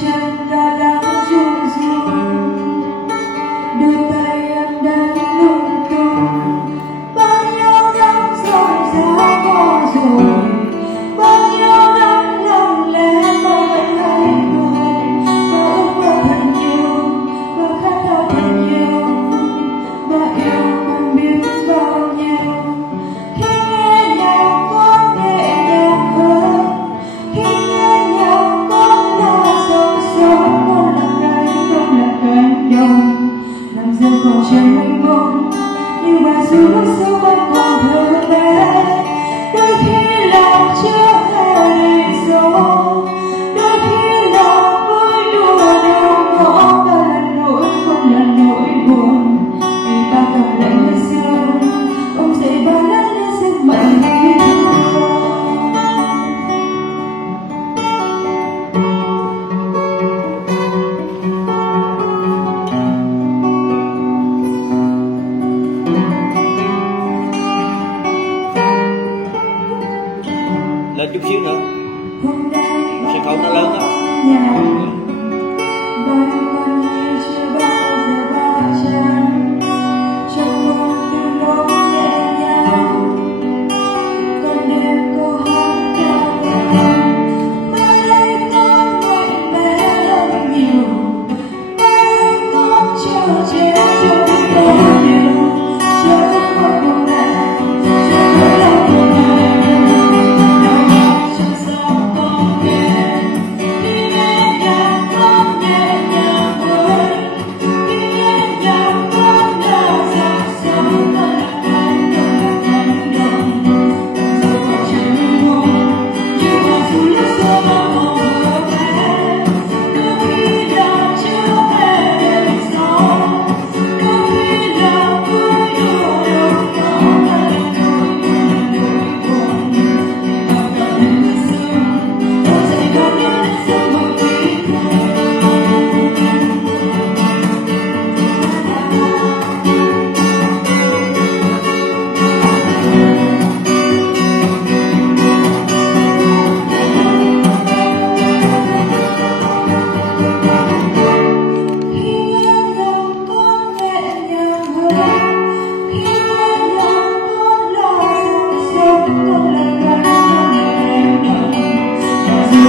chân đã lắng run run, đôi tay em đang lung tung. Bao nhiêu năm dòng giá qua rồi, bao nhiêu năm lặng lẽ mà vẫn thấy buồn. Và ước mơ thật nhiều, và khát khao thật nhiều, và yêu không biết bao nhiêu. Khi nghe nhạc có nhẹ nhàng hơn, khi nghe nhạc có là sóng sóng, con là cánh đồng nằm rơi vào chân mênh mông. Như bài ru lúc xưa vẫn còn thơ bé, đôi khi lòng chưa hề đầy dấu, đôi khi lòng vui đùa đâu có. Và lần nỗi vẫn là nỗi buồn, vì ta cầm lấy ngày xưa ôm dậy bao lát lên sức mạnh yêu thương. Lên chút xíu nữa, Hôm nay sân khấu nó lớn đó. nhà bao con như chưa bao giờ bao tràn trong con tim nỗi nhẹ nhàng. Con đêm cô hát cao vang, mai đây con mạnh mẽ hơn nhiều, mai đây con chờ che cho biết bao nhiêu, cho ước mơ của mẹ, cho nỗi đau của mẹ. Trong gió con nghe, khi nghe nhạc con nhẹ nhàng hơn, khi nghe nhạc con là dòng sông, con là cánh đồng rồi vào chân mênh mông. Như bài ru lúc xưa vẫn còn thơ bé, đôi khi lòng chưa hề đầy dấu, đôi khi lòng vui đùa đâu có. Và lần nỗi buồn, vì bao cảm đến ngày xưa ôm dậy bao nhớ đến giấc mộng ý thương. Khi nghe nhạc con nhẹ nhàng hơn, khi nghe nhạc con là dòng sông, con là cánh đồng. Và dù